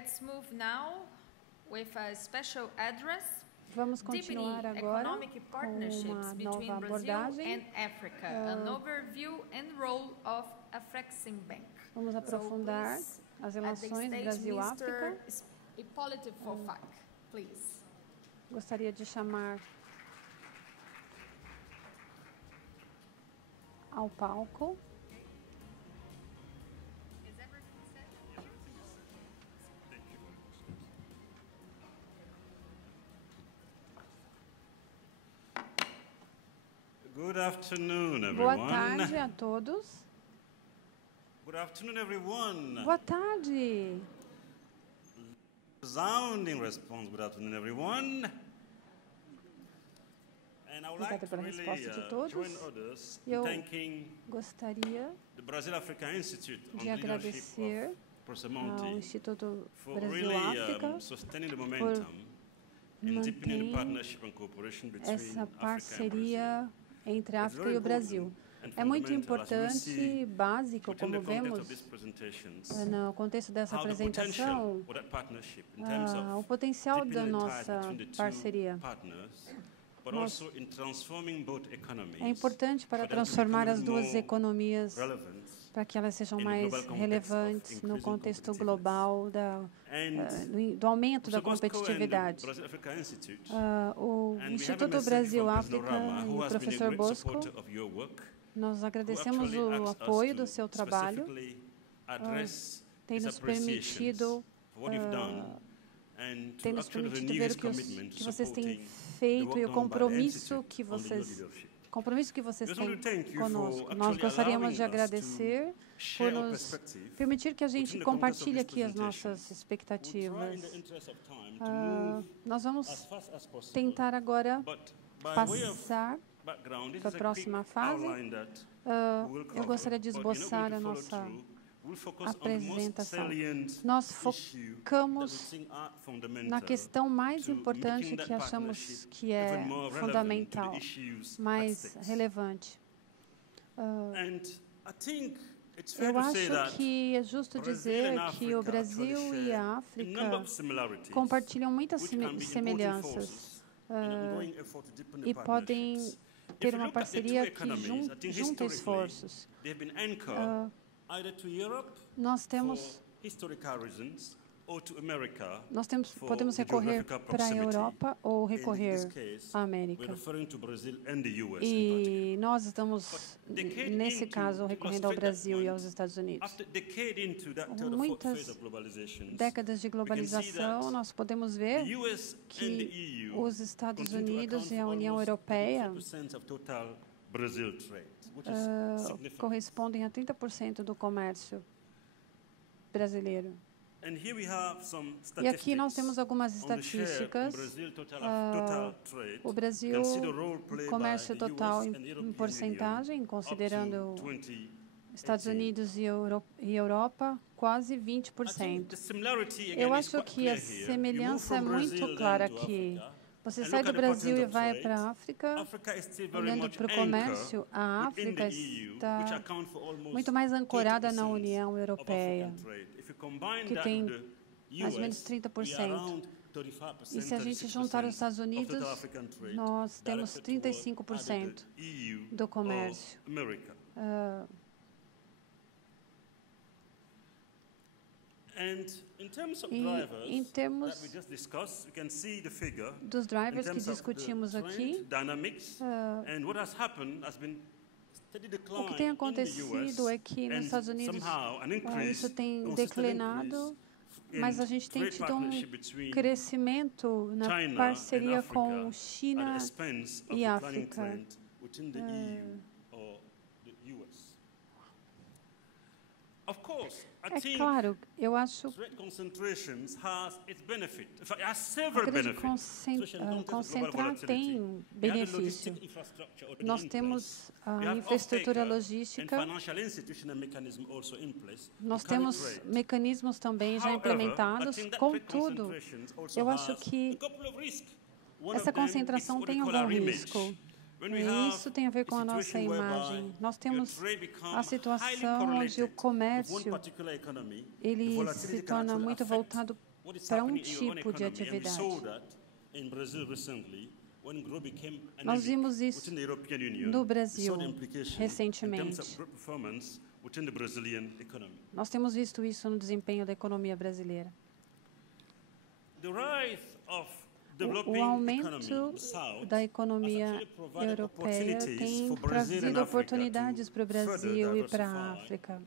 Let's move now with a special address. Vamos continuar agora com uma nova abordagem. Vamos aprofundar as relações Brasil-África. Gostaria de chamar ao palco Good afternoon, everyone. Boa tarde a todos. Good afternoon, everyone. Boa tarde. Resounding response. Good afternoon, everyone. And I would like to really join others in thanking the Brazil-Africa Institute on de agradecer ao Instituto Brasil-África sustaining the momentum in deepening the partnership and cooperation between essa parceria entre a África e o Brasil. É muito importante e básico, como vemos no contexto dessa apresentação, o potencial da nossa parceria. É importante para transformar as duas economias para que elas sejam mais relevantes no contexto global do aumento da competitividade. O Instituto Brasil-África e o professor Bosco, nós agradecemos o apoio do seu trabalho, tem nos permitido ver o que vocês têm feito e o compromisso que vocês têm conosco. Nós gostaríamos de agradecer por nos permitir que a gente compartilhe aqui as nossas expectativas. Nós vamos tentar agora passar para a próxima fase. Eu gostaria de esboçar a nossa apresentação. Nós focamos na questão mais importante que achamos que é fundamental, mais relevante. Eu acho que é justo dizer que o Brasil e a África compartilham muitas semelhanças e podem ter uma parceria que junta esforços. Podemos recorrer para a Europa ou recorrer à América. E nós estamos, nesse caso, recorrendo ao Brasil e aos Estados Unidos. Muitas décadas de globalização, nós podemos ver que os Estados Unidos e a União Europeia correspondem a 30% do comércio brasileiro. E aqui nós temos algumas estatísticas. O Brasil, comércio total em porcentagem, considerando Estados Unidos e Europa, quase 20%. Eu acho que a semelhança é muito clara aqui. Você sai do Brasil e vai para a África, olhando para o comércio, a África está muito mais ancorada na União Europeia, que tem mais ou menos 30%. E se a gente juntar os Estados Unidos, nós temos 35% do comércio. E em termos dos drivers que discutimos aqui, o que tem acontecido é que nos Estados Unidos isso tem declinado, mas a gente tem tido um crescimento na parceria com China e África. É claro, eu acho que concentrar tem benefício. Nós temos a infraestrutura logística, nós temos mecanismos também já implementados. Contudo, eu acho que essa concentração tem algum risco. E isso tem a ver com a nossa imagem. Nós temos a situação onde o comércio ele se torna muito voltado para um tipo de atividade. Nós vimos isso no Brasil recentemente. Nós temos visto isso no desempenho da economia brasileira. O aumento da economia europeia tem trazido oportunidades para o Brasil e para a África,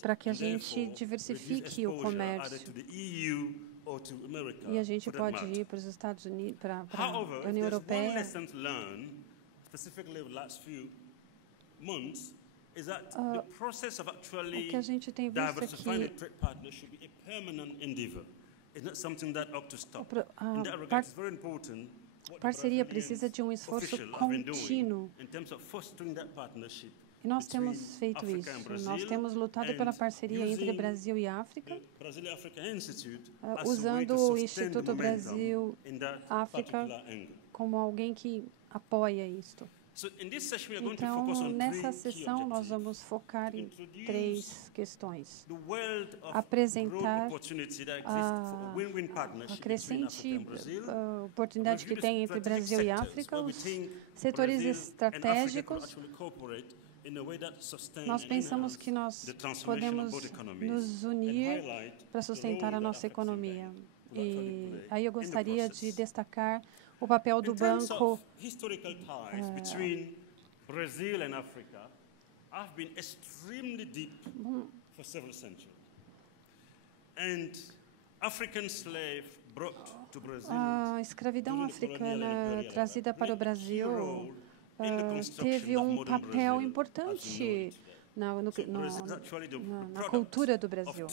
para que a gente diversifique o comércio. E a gente pode ir para os Estados Unidos, para a União Europeia. O que a gente tem visto é que a parceria precisa de um esforço contínuo. E nós temos feito isso. Nós temos lutado pela parceria entre Brasil e África, usando o Instituto Brasil-África como alguém que apoia isto. Então, nessa sessão, nós vamos focar em 3 questões. Apresentar a crescente oportunidade que tem entre Brasil e África, os setores estratégicos. Nós pensamos que nós podemos nos unir para sustentar a nossa economia. E aí eu gostaria de destacar o papel do Banco a escravidão africana trazida para o Brasil teve um papel importante na cultura do Brasil.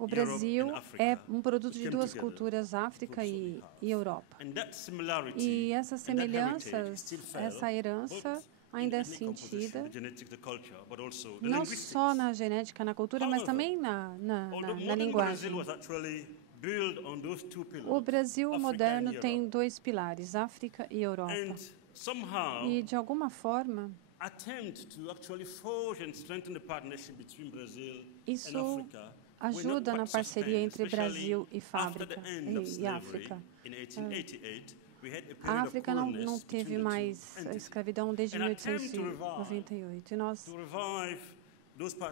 O Brasil é um produto de 2 culturas, África e Europa. E essas semelhanças, essa herança ainda é sentida, não só na genética, na cultura, mas também na linguagem. O Brasil moderno tem 2 pilares, África e Europa. E, de alguma forma, isso ajuda na parceria entre Brasil e África. A África não teve mais escravidão desde 1898. E nós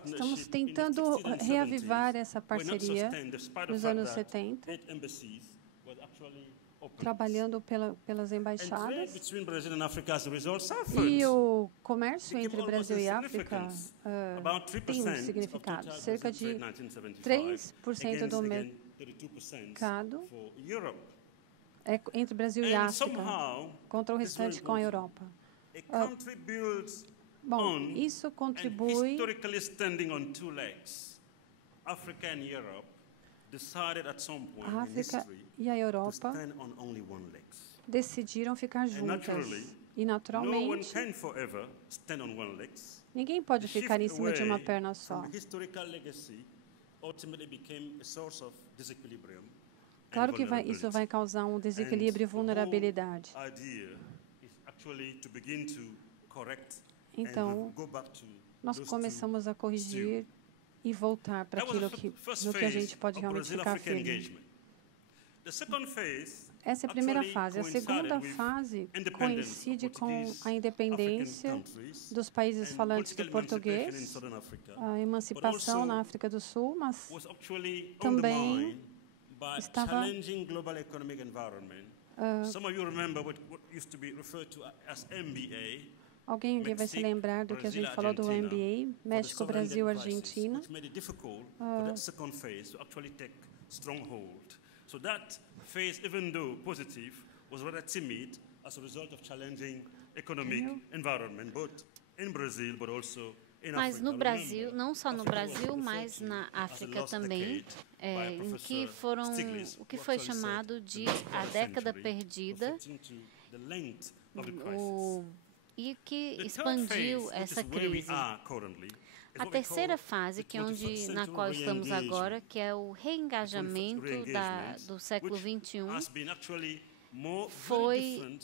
estamos tentando reavivar essa parceria nos anos 70, trabalhando pelas embaixadas. E o comércio entre Brasil e África tem um significado. Cerca de 3% do mercado é entre Brasil e África, contra o restante com a Europa. Bom, isso contribui. A África e a Europa decidiram ficar juntas. E, naturalmente, ninguém pode ficar em cima de uma perna só. Claro que isso vai causar um desequilíbrio e vulnerabilidade. Então, nós começamos a corrigir e voltar para aquilo no que a gente pode realmente ficar firme. Essa é a primeira fase. A segunda fase coincide com a independência dos países falantes de português, a emancipação na África do Sul, mas também estava alguém aqui vai se lembrar do que a gente falou do MBA, México, Brasil, Argentina. So that phase, even though positive, was rather timid as a result of challenging economic environment, both in Brazil, but also in Africa. Mas no Brasil, não só no Brasil, mas na África também, em que foram o que foi chamado de a década perdida, e que expandiu essa crise. A terceira fase, que é na qual estamos agora, que é o reengajamento do século XXI, foi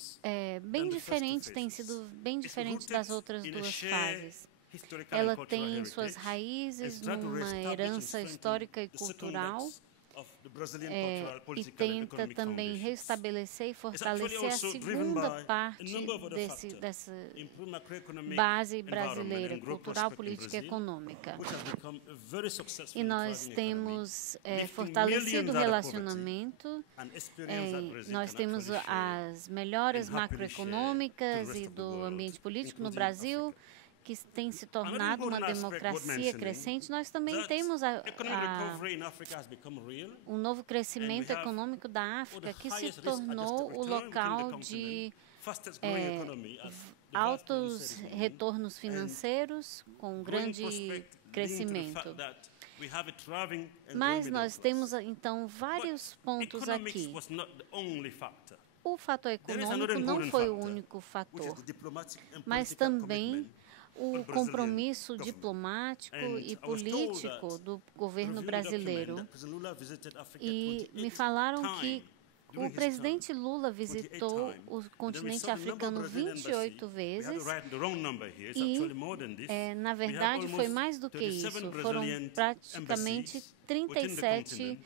bem diferente, tem sido bem diferente das outras 2 fases. Ela tem suas raízes numa herança histórica e cultural e tenta também restabelecer e fortalecer a segunda parte dessa base brasileira, cultural, política e econômica. E nós temos fortalecido o relacionamento, nós temos as melhores macroeconômicas e do ambiente político no Brasil, que tem se tornado uma democracia crescente. Nós também temos um novo crescimento econômico da África, que se tornou o local de altos retornos financeiros, com grande crescimento. Mas nós temos, então, vários pontos aqui. O fator econômico não foi o único fator, mas também o compromisso diplomático e político do governo brasileiro. E me falaram que o presidente Lula visitou o continente africano 28 vezes e, na verdade, foi mais do que isso. Foram praticamente 37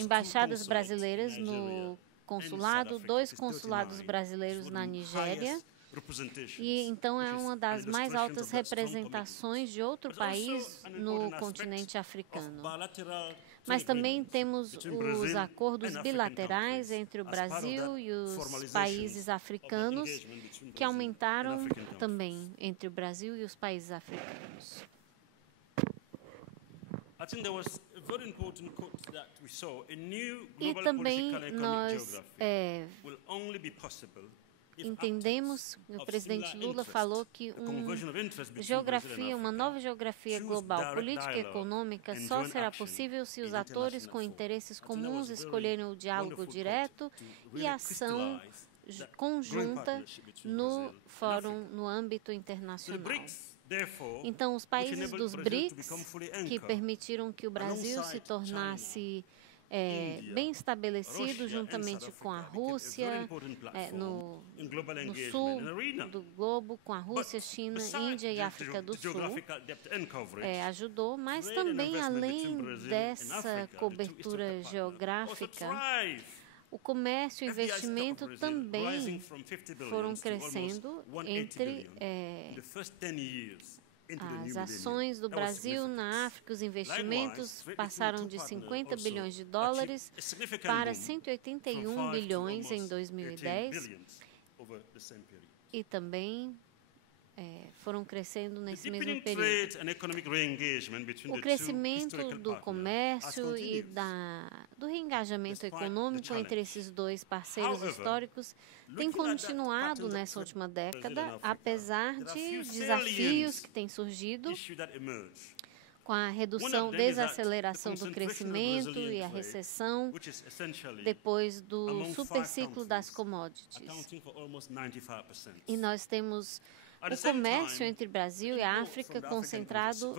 embaixadas brasileiras no consulado, 2 consulados brasileiros na Nigéria. E então é uma das mais altas representações de outro país no continente africano. Mas também temos os acordos bilaterais entre o Brasil e os países africanos, que aumentaram também entre o Brasil e os países africanos. E também nós entendemos, o presidente Lula falou que uma nova geografia global, política e econômica só será possível se os atores com interesses comuns escolherem o diálogo direto e a ação conjunta no fórum, no âmbito internacional. Então, os países dos BRICS, que permitiram que o Brasil se tornasse bem estabelecido juntamente com a Rússia, no sul do globo, com a Rússia, China, Índia e África do Sul, ajudou, mas também, além dessa cobertura geográfica, o comércio e o investimento também foram crescendo entre as ações do Brasil na África. Os investimentos passaram de 50 bilhões de dólares para 181 bilhões em 2010 e também foram crescendo nesse mesmo período. O crescimento do comércio e do reengajamento econômico entre esses dois parceiros históricos tem continuado nessa última década, apesar de desafios que têm surgido com a redução, desaceleração do crescimento e a recessão depois do superciclo das commodities. E nós temos o comércio entre Brasil e a África concentrado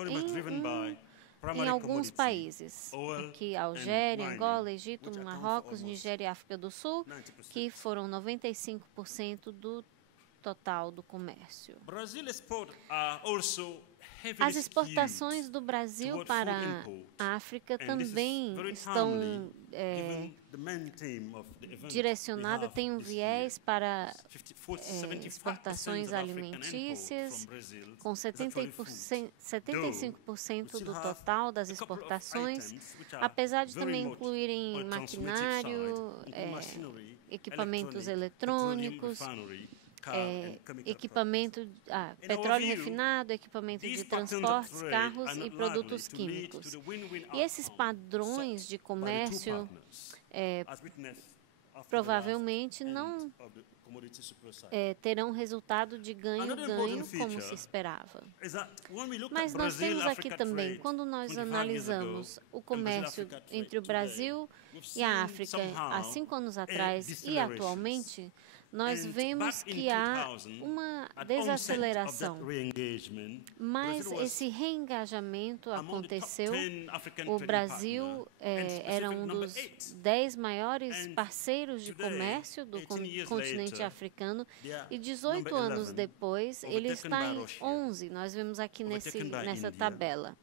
em alguns países, aqui Algéria, Angola, Egito, Marrocos, Nigéria e África do Sul, que foram 95% do total do comércio. As exportações do Brasil para a África também estão direcionadas, têm um viés para exportações alimentícias, com 75% do total das exportações, apesar de também incluírem maquinário, equipamentos eletrônicos, petróleo refinado, equipamento de transportes, carros e produtos químicos. E esses padrões de comércio provavelmente não terão resultado de ganho-ganho como se esperava. Mas nós temos aqui também, quando nós analisamos o comércio entre o Brasil e a África há 5 anos atrás e atualmente, nós vemos que há uma desaceleração, mas esse reengajamento aconteceu. O Brasil era um dos 10 maiores parceiros de comércio do continente africano e 18 anos depois ele está em 11, nós vemos aqui nessa tabela.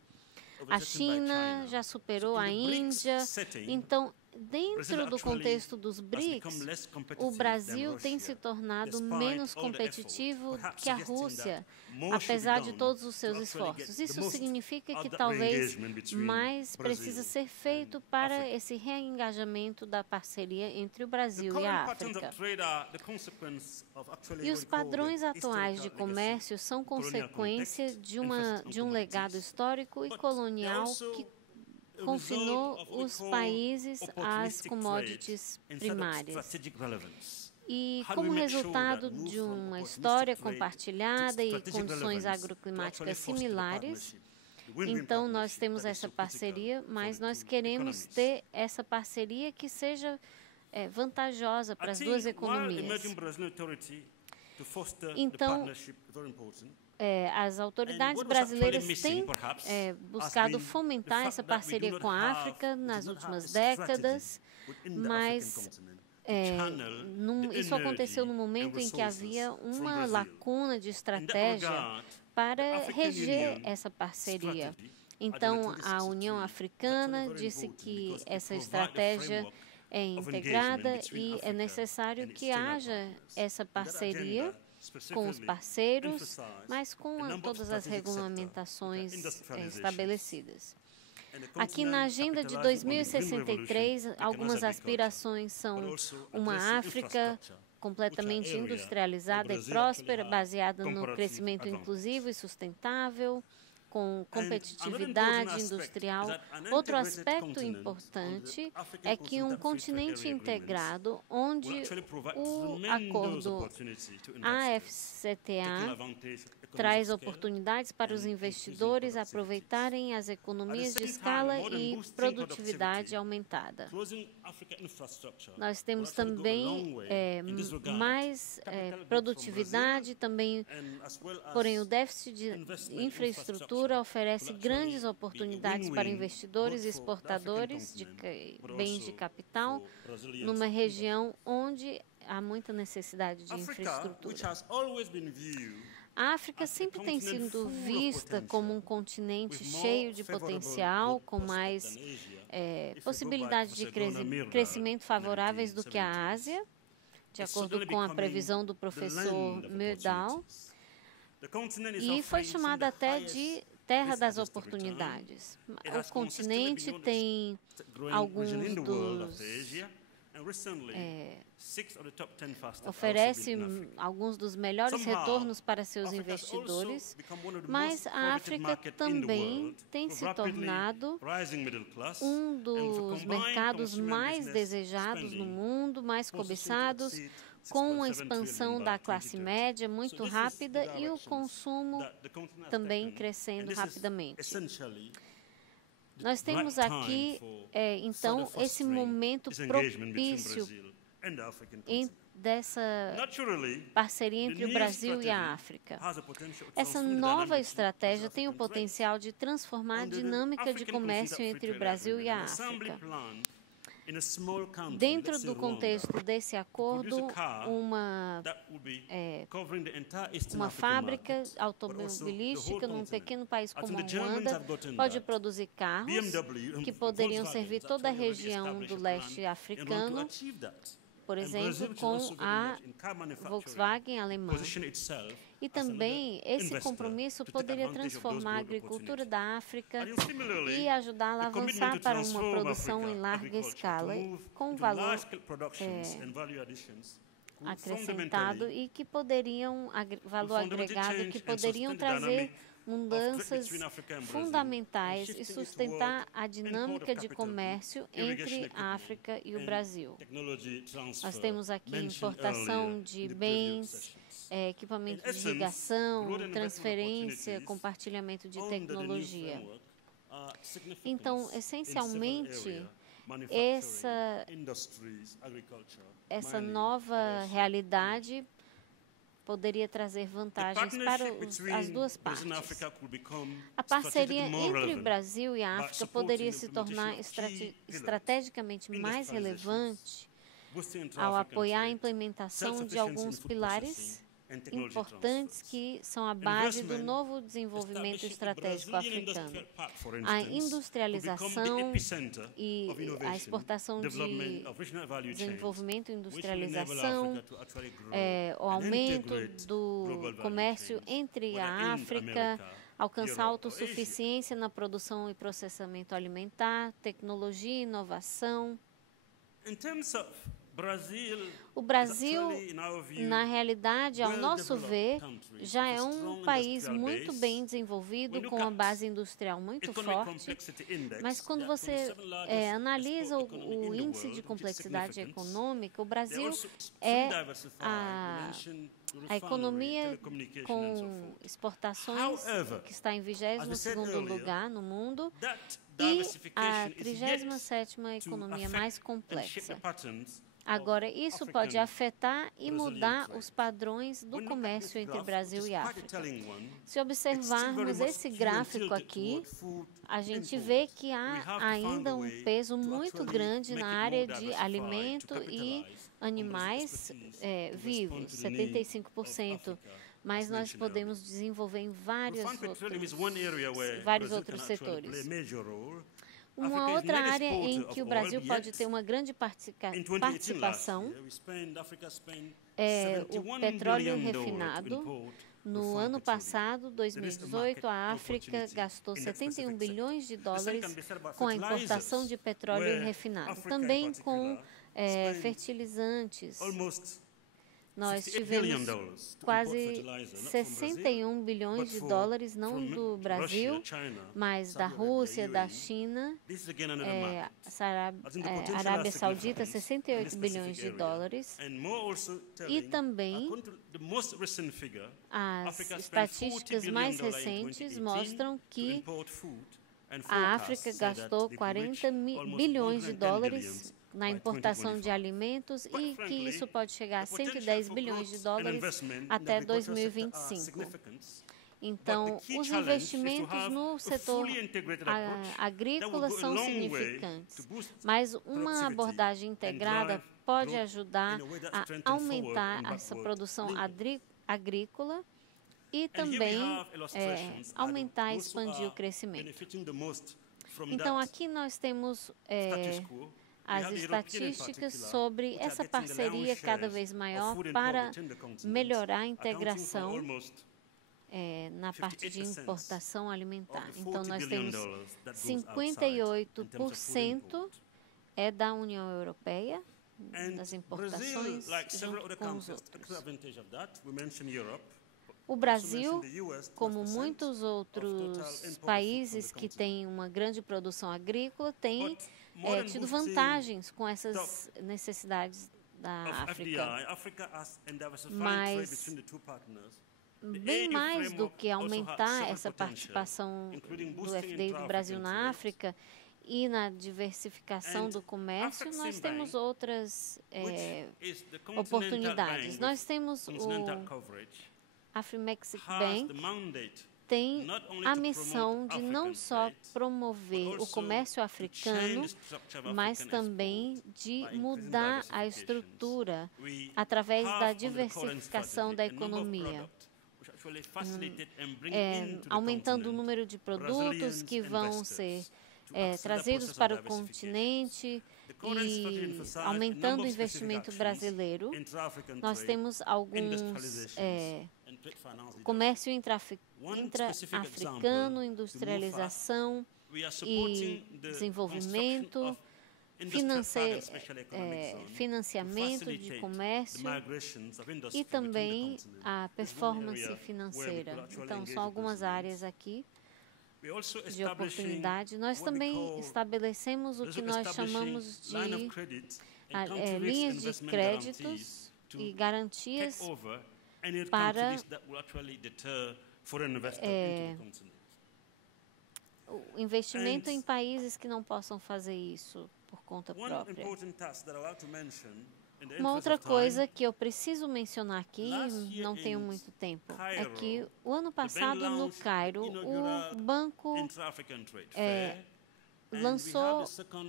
A China já superou a Índia. Então, dentro do contexto dos BRICS, o Brasil tem se tornado menos competitivo que a Rússia, apesar de todos os seus esforços. Isso significa que talvez mais precisa ser feito para esse reengajamento da parceria entre o Brasil e a África. E os padrões atuais de comércio são consequência de um legado histórico e colonial que confinou os países às commodities primárias. E como resultado de uma história compartilhada e condições agroclimáticas similares, então nós temos essa parceria, mas nós queremos ter essa parceria que seja vantajosa para as duas economias. Então, as autoridades brasileiras têm buscado fomentar essa parceria com a África nas últimas décadas, mas isso aconteceu no momento em que havia uma lacuna de estratégia para reger essa parceria. Então, a União Africana disse que essa estratégia é integrada e é necessário que haja essa parceria com os parceiros, mas com todas as regulamentações estabelecidas. Aqui na Agenda de 2063, algumas aspirações são uma África completamente industrializada e próspera, baseada no crescimento inclusivo e sustentável, com competitividade industrial. Outro aspecto importante é que um continente integrado, onde o acordo AFCTA traz oportunidades para os investidores aproveitarem as economias de escala e produtividade aumentada. Nós temos também mais produtividade, também, porém o déficit de infraestrutura oferece grandes oportunidades para investidores e exportadores de bens de capital numa região onde há muita necessidade de infraestrutura. A África sempre tem sido vista como um continente cheio de potencial, com mais possibilidades de crescimento favoráveis do que a Ásia, de acordo com a previsão do professor Myrdal, e foi chamada até de Terra das Oportunidades. O continente tem oferece alguns dos melhores retornos para seus investidores, mas a África também tem se tornado um dos mercados mais desejados no mundo, mais cobiçados, com uma expansão da classe média muito rápida e o consumo também crescendo rapidamente. Nós temos aqui, então, esse momento propício dessa parceria entre o Brasil e a África. Essa nova estratégia tem o potencial de transformar a dinâmica de comércio entre o Brasil e a África. Dentro do contexto desse acordo, uma fábrica automobilística num pequeno país como a Ruanda pode produzir carros que poderiam servir toda a região do leste africano, por exemplo, com a Volkswagen alemã. E também esse compromisso poderia transformar a agricultura da África e ajudá-la a avançar para uma produção em larga escala, com valor acrescentado e que poderiam, valor agregado, que poderiam trazer mudanças fundamentais e sustentar a dinâmica de comércio entre a África e o Brasil. Nós temos aqui importação de bens, equipamento de irrigação, transferência, compartilhamento de tecnologia. Então, essencialmente, essa nova realidade poderia trazer vantagens para as duas partes. A parceria entre o Brasil e a África poderia se tornar estrategicamente mais relevante ao apoiar a implementação de alguns pilares importantes que são a base do novo desenvolvimento estratégico africano. A industrialização e a exportação de desenvolvimento e industrialização, o aumento do comércio entre a África, alcançar autossuficiência na produção e processamento alimentar, tecnologia e inovação. O Brasil, na realidade, ao nosso ver, já é um país muito bem desenvolvido, com uma base industrial muito forte, mas quando você analisa o índice de complexidade econômica, o Brasil é a economia com exportações que está em 22º lugar no mundo e a 37ª economia mais complexa. Agora, isso pode afetar e mudar os padrões do comércio entre Brasil e África. Se observarmos esse gráfico aqui, a gente vê que há ainda um peso muito grande na área de alimento e animais vivos, 75%. Mas nós podemos desenvolver em vários outros setores. Uma outra área em que o Brasil pode ter uma grande participação é o petróleo refinado. No ano passado, 2018, a África gastou 71 bilhões de dólares com a importação de petróleo refinado. Também com fertilizantes. Nós tivemos quase 61 bilhões de dólares, não do Brasil, mas da Rússia, da China, Arábia Saudita, 68 bilhões de dólares. E também as estatísticas mais recentes mostram que a África gastou 40 bilhões de dólares na importação de alimentos e que isso pode chegar a 110 bilhões de dólares até 2025. Então, os investimentos no setor agrícola são significantes, mas uma abordagem integrada pode ajudar a aumentar essa produção agrícola e também aumentar e expandir o crescimento. Então, aqui nós temos as estatísticas sobre essa parceria cada vez maior para melhorar a integração na parte de importação alimentar. Então, nós temos 58% da União Europeia, das importações, junto com os outros. O Brasil, como muitos outros países que têm uma grande produção agrícola, tem tido vantagens com essas necessidades da África. Mas, bem mais do que aumentar essa participação do FDI do Brasil na África e na diversificação do comércio, nós temos outras oportunidades. Nós temos o Afrimexik Bank, tem a missão de não só promover o comércio africano, mas também de mudar a estrutura através da diversificação da economia, aumentando o número de produtos que vão ser trazidos para o continente e aumentando o investimento brasileiro. Nós temos alguns comércio intra-africano, industrialização e desenvolvimento, financiamento de comércio e também a performance financeira. Então, são algumas áreas aqui de oportunidade. Nós também estabelecemos o que nós chamamos de linhas de créditos e garantias para o investimento em países que não possam fazer isso por conta própria. Uma outra coisa que eu preciso mencionar aqui, não tenho muito tempo, é que o ano passado no Cairo, o banco lançou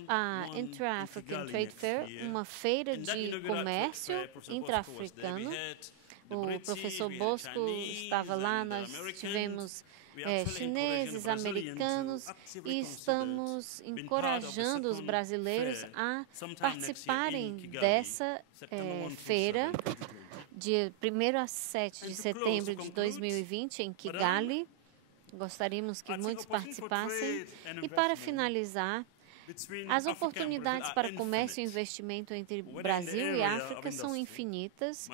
a Intra-African Trade Fair, uma feira de comércio intra-africano, O professor Bosco estava lá, nós tivemos chineses, americanos, e estamos encorajando os brasileiros a participarem dessa feira de 1º a 7 de setembro de 2020 em Kigali. Gostaríamos que muitos participassem. E para finalizar, as oportunidades para comércio e investimento entre Brasil e África são infinitas,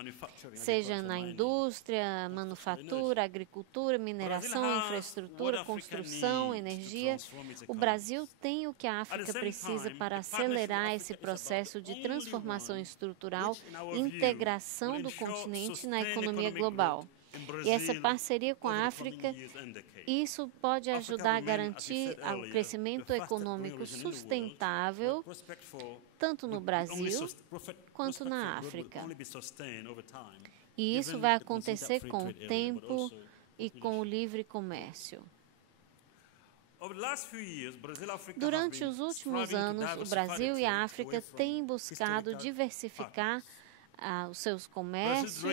seja na indústria, manufatura, agricultura, mineração, infraestrutura, construção, energia. O Brasil tem o que a África precisa para acelerar esse processo de transformação estrutural e integração do continente na economia global. E essa parceria com a África, isso pode ajudar a garantir o crescimento econômico sustentável, tanto no Brasil quanto na África. E isso vai acontecer com o tempo e com o livre comércio. Durante os últimos anos, o Brasil e a África têm buscado diversificar os seus comércios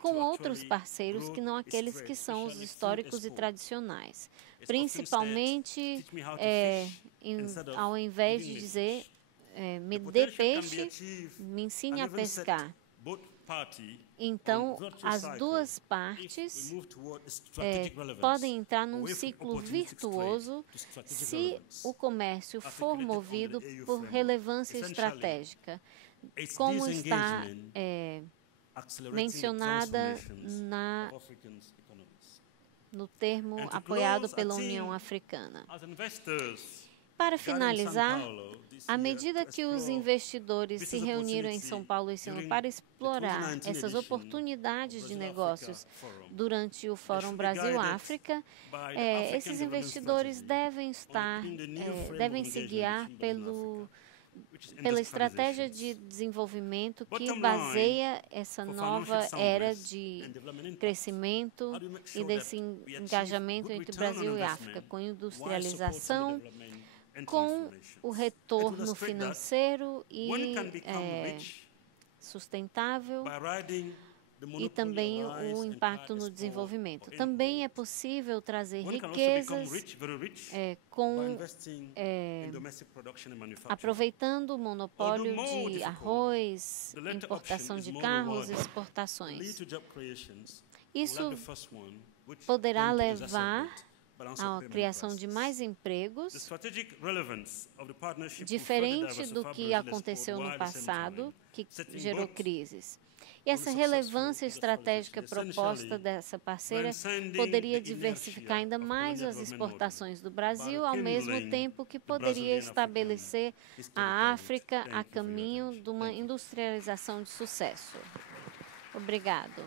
com outros parceiros que não aqueles que são os históricos e tradicionais. Principalmente, ao invés de dizer, me dê peixe, me ensine a pescar. Então, as duas partes podem entrar num ciclo virtuoso se o comércio for movido por relevância estratégica, como está mencionada no termo apoiado pela União Africana. Para finalizar, à medida que os investidores se reuniram em São Paulo esse ano para explorar essas oportunidades de negócios durante o Fórum Brasil-África, esses investidores devem se guiar pela estratégia de desenvolvimento que baseia essa nova era de crescimento e desse engajamento entre Brasil e África, com industrialização, com o retorno financeiro e sustentável e também o impacto no desenvolvimento. Também é possível trazer riquezas aproveitando o monopólio de arroz, importação de carros, exportações. Isso poderá levar à criação de mais empregos, diferente do que aconteceu no passado, que gerou crises. E essa relevância estratégica proposta dessa parceira poderia diversificar ainda mais as exportações do Brasil, ao mesmo tempo que poderia estabelecer a África a caminho de uma industrialização de sucesso. Obrigado.